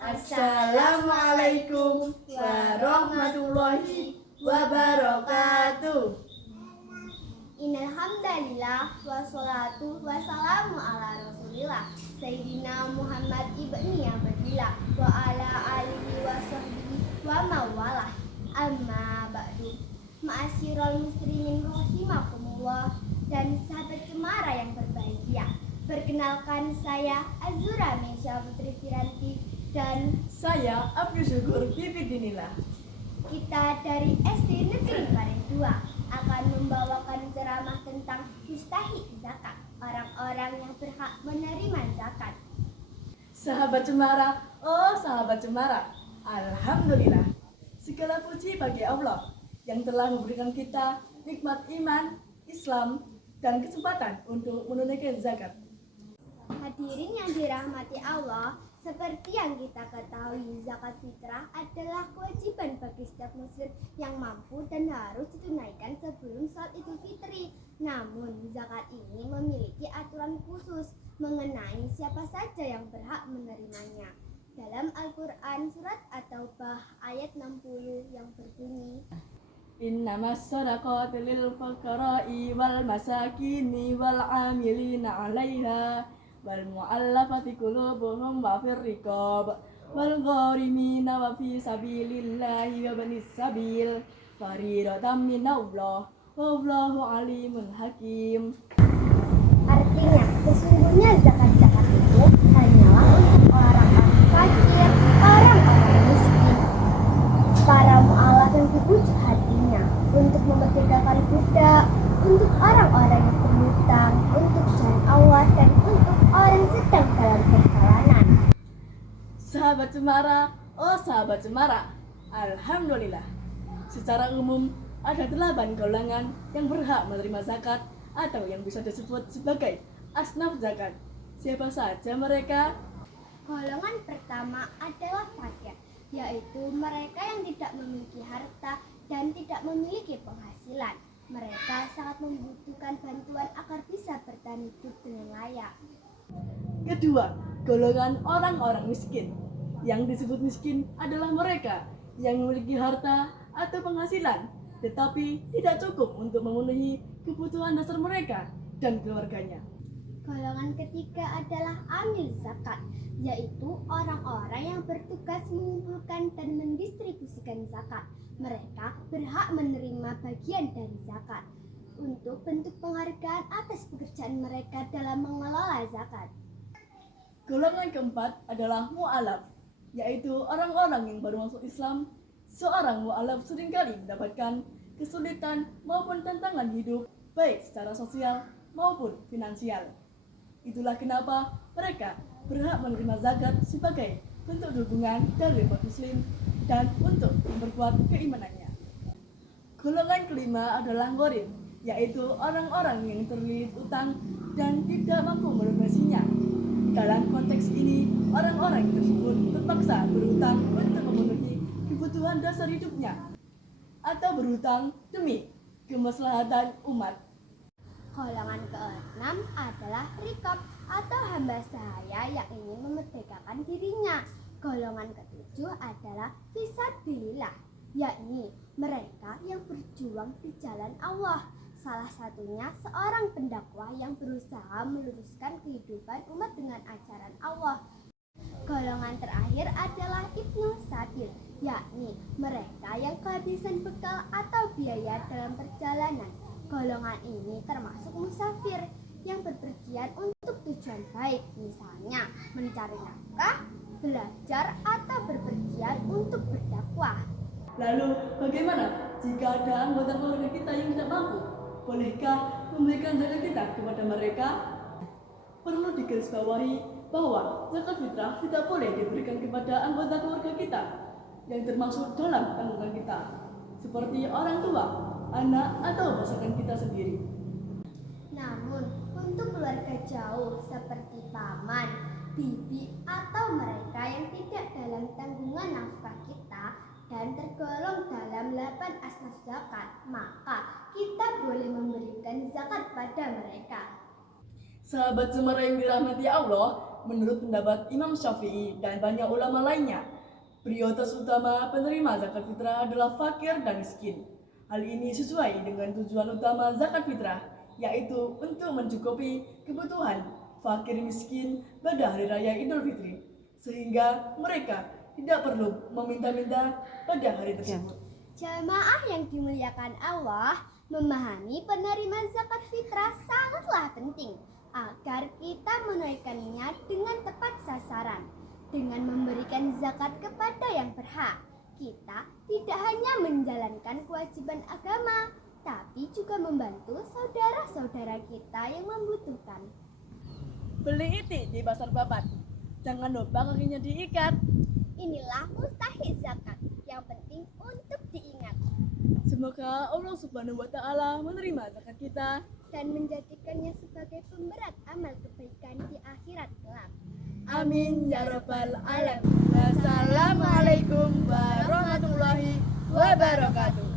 Assalamualaikum warahmatullahi wabarakatuh. Innal hamdalillah wassalatu wassalamu ala rasulillah Sayyidina Muhammad ibni Abdillah wa ala alihi wa sahbihi wa mawalah. Amma ba'du. Ma'asyiral muslimin rahimakumullah dan sahabat cemara yang berbahagia. Perkenalkan, saya Azura Mesya Putri Firanti dan Saya Abdul Syukur Bibidinillah. kita dari SD Negeri Paren 2 akan membawakan ceramah tentang mustahik zakat, orang-orang yang berhak menerima zakat. Sahabat cemara, oh sahabat cemara, alhamdulillah. Segala puji bagi Allah yang telah memberikan kita nikmat iman, Islam, dan kesempatan untuk menunaikan zakat. Hadirin yang dirahmati Allah, seperti yang kita ketahui, zakat fitrah adalah kewajiban bagi setiap muslim yang mampu dan harus ditunaikan sebelum salat Idul Fitri. Namun, zakat ini memiliki aturan khusus mengenai siapa saja yang berhak menerimanya. Dalam Al-Quran surat At-Taubah ayat 60 yang berbunyi, Innamas shadaqatu lil fuqara'i wal masakini wal 'amilina 'alaiha wal mu'allafati qulubuhum wa fir riqab wal gharimina wa fi sabilillahi wa banis sabil fariidatan minallah wallahu alimun hakim. artinya sesungguhnya zakat-zakat itu hanyalah untuk orang-orang fakir, orang-orang miskin, para mu'alaf yang dibujuk hatinya, untuk memerdekakan budak, untuk orang-orang yang berhutang, untuk jalan Allah, dan untuk orang sedang dalam perjalanan. Sahabat cemara, oh sahabat cemara, alhamdulillah. Secara umum ada 8 golongan yang berhak menerima zakat atau yang bisa disebut sebagai asnaf zakat. Siapa saja mereka? Golongan pertama adalah fakir, yaitu mereka yang tidak memiliki harta dan tidak memiliki penghasilan. Mereka sangat membutuhkan bantuan agar bisa bertahan hidup dengan layak. Kedua, golongan orang-orang miskin. Yang disebut miskin adalah mereka yang memiliki harta atau penghasilan, tetapi tidak cukup untuk memenuhi kebutuhan dasar mereka dan keluarganya. Golongan ketiga adalah amil zakat, yaitu orang-orang yang bertugas mengumpulkan dan mendistribusikan zakat. Mereka berhak menerima bagian dari zakat untuk bentuk penghargaan atas pekerjaan mereka dalam mengelola zakat. Golongan keempat adalah mu'alaf, yaitu orang-orang yang baru masuk Islam. Seorang mu'alaf seringkali mendapatkan kesulitan maupun tantangan hidup, baik secara sosial maupun finansial. Itulah kenapa mereka berhak menerima zakat sebagai bentuk dukungan dari umat muslim dan untuk memperkuat keimanannya. Golongan kelima adalah gharib, yaitu orang-orang yang terlilit utang dan tidak mampu melunasinya. Dalam konteks ini, orang-orang tersebut terpaksa berhutang untuk memenuhi kebutuhan dasar hidupnya atau berhutang demi kemaslahatan umat. Golongan keenam adalah rikab atau hamba sahaya yang ingin memerdekakan dirinya. Golongan ketujuh adalah fisabilillah, yakni mereka yang berjuang di jalan Allah. Salah satunya seorang pendakwah yang berusaha meluruskan kehidupan umat dengan ajaran Allah. Golongan terakhir adalah ibnu sabil, yakni mereka yang kehabisan bekal atau biaya dalam perjalanan. Golongan ini termasuk musafir yang berpergian untuk tujuan baik, misalnya mencari nafkah, belajar, atau berpergian untuk berdakwah. Lalu bagaimana jika ada anggota keluarga kita yang tidak mampu? Bolehkah memberikan zakat kita kepada mereka? Perlu digarisbawahi bahwa zakat fitrah tidak boleh diberikan kepada anggota keluarga kita yang termasuk dalam tanggungan kita, seperti orang tua, anak, atau masakan kita sendiri. Namun, untuk keluarga jauh seperti paman, bibi, atau mereka yang tidak dalam tanggungan nafkah kita dan tergolong dalam 8 asnaf zakat, maka kita boleh memberikan zakat pada mereka. Sahabat cemara yang dirahmati Allah, menurut pendapat Imam Syafi'i dan banyak ulama lainnya, prioritas utama penerima zakat fitrah adalah fakir dan miskin. Hal ini sesuai dengan tujuan utama zakat fitrah, yaitu untuk mencukupi kebutuhan fakir miskin pada hari raya Idul Fitri, sehingga mereka tidak perlu meminta-minta pada hari tersebut. Jamaah yang dimuliakan Allah, memahami penerima zakat fitrah sangatlah penting agar kita menunaikannya dengan tepat sasaran. Dengan memberikan zakat kepada yang berhak, kita tidak hanya menjalankan kewajiban agama, tapi juga membantu saudara-saudara kita yang membutuhkan. Beli itik di pasar babat, jangan lupa kakinya diikat. Inilah mustahil zakat yang penting untuk diingat Semoga Allah Subhanahu wa Ta'ala menerima zakat kita dan menjadikannya sebagai pemberat amal kebaikan di akhirat kelak. Amin ya rabbal alamin. Wassalamualaikum warahmatullahi wabarakatuh.